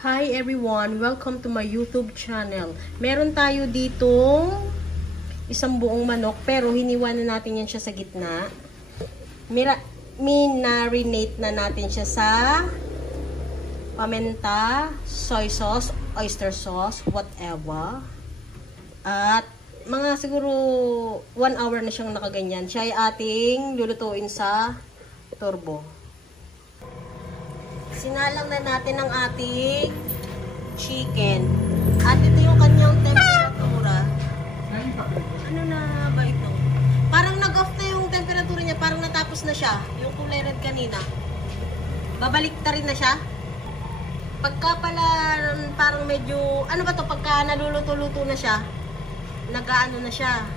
Hi everyone! Welcome to my YouTube channel. Meron tayo ditong isang buong manok pero hiniwanan natin yan siya sa gitna. Marinate na natin siya sa paminta, soy sauce, oyster sauce, whatever. At mga siguro 1 hour na siyang nakaganyan. Siya ay ating lulutuin sa turbo. Sinalang na natin ang ating chicken. At ito yung kanyang temperatura. Ano na ba ito? Parang nag-off na yung temperatura niya. Parang natapos na siya. Yung kulay red kanina. Babalik ta rin na siya. Pagka pala parang medyo, ano ba to? Pagka naluluto-luto na siya, nag-ano na siya.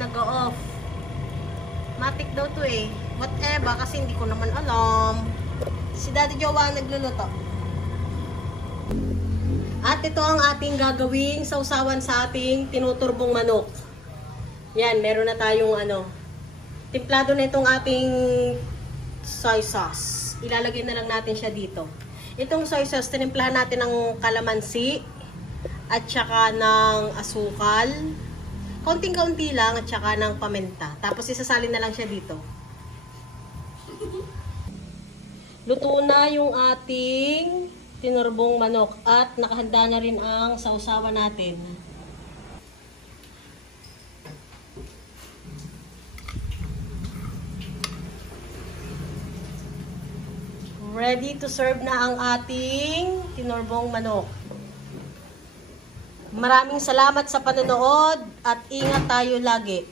Nag-off. Matik daw to eh. Whatever, kasi hindi ko naman alam. Si Daddy Jowa nagluluto. At ito ang ating gagawing sausawan sa ating tinuturbong manok. Yan, meron na tayong templado na itong ating soy sauce. Ilalagay na lang natin siya dito. Itong soy sauce, tinimplahan natin ng kalamansi at saka ng asukal. Kaunting-kaunti lang at saka ng paminta. Tapos isasalin na lang siya dito. Luto na yung ating tinurbong manok at nakahanda na rin ang sausawan natin. Ready to serve na ang ating tinurbong manok. Maraming salamat sa panonood at ingat tayo lagi.